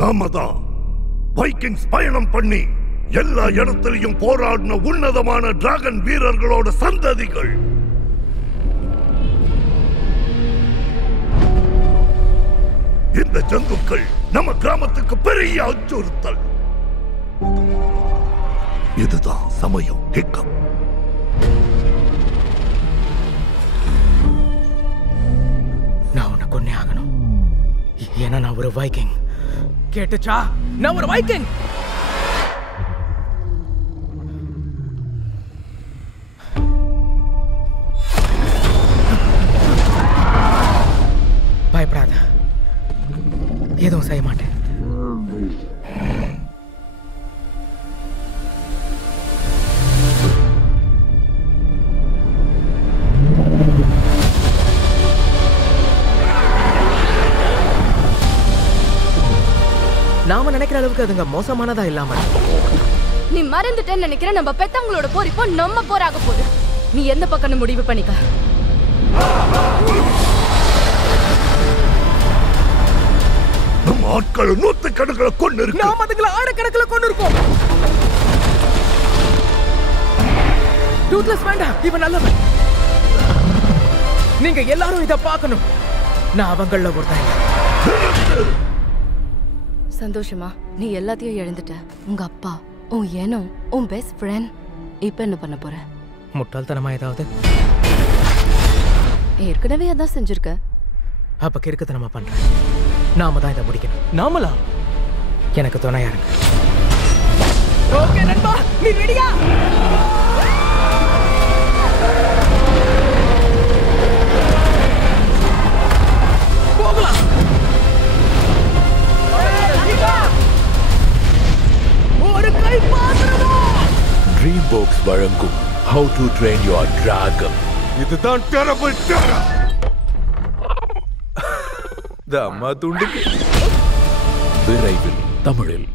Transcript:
நாம தான் வைக்கிங்ஸ் பயணம் பண்ணி எல்லா இடத்திலையும் போராடின உன்னதமான டிராகன் வீரர்களோட சந்ததிகள். இந்த ஜந்துக்கள் நம்ம கிராமத்துக்கு பெரிய அச்சுறுத்தல். இதுதான் சமயம். ஹிக்கப், நான் உன்னை கொன்னே ஆகணும். ஏன்னா நான் ஒரு வைக்கிங். கேட்டுச்சா? நான் ஒரு வைக்கிங். பயப்படாத, எதுவும் செய்ய மாட்டேன். நாம நினைக்கிற அளவுக்கு அதுங்க மோசமானதா இல்லாம. நீ மறந்துட்டேன்னு நினைக்கிற நம்ம பெத்தவங்களோட போர் இப்போ நம்ம போராக போகுது. நீ எந்த பக்கம் முடிவு பண்ணிக்க. நம்ம ஆட்கள் 100 கணக்கில் கொண்டு இருக்கு. நாம அதுங்களை ஆயிரக்கணக்கில் கொண்டு இருக்கோம். டூத்லெஸ் வேண்டாம், இவன் நல்லவன். நீங்க எல்லாரும் இத பார்க்கணும். நான் அவங்கள ஒருத்தன். சந்தோஷமா, நீ எல்லாத்தையும் இழந்துட்ட. உங்க அப்பா, உன் ஏனோ, உன் பெஸ்ட் ஃப்ரெண்ட். இப்ப என்ன பண்ண போற? முட்டாள்தனமா ஏதாவது? ஏற்கனவே அதான் செஞ்சிருக்க. அப்ப கிறுக்குத்தனமா பண்றேன். நாம தான் இதை முடிக்கணும். நாமளா? எனக்கு துணையா இருங்க. ஓகே நண்பா, நீ ரெடியா? போகலாம். ஒரு கை பாத்துறதா. DreamWorks வழங்கும் How to Train Your Dragon. இதுதான் terrible terror. தம்மா துண்டுக்கு விரைவில் தமிழில்.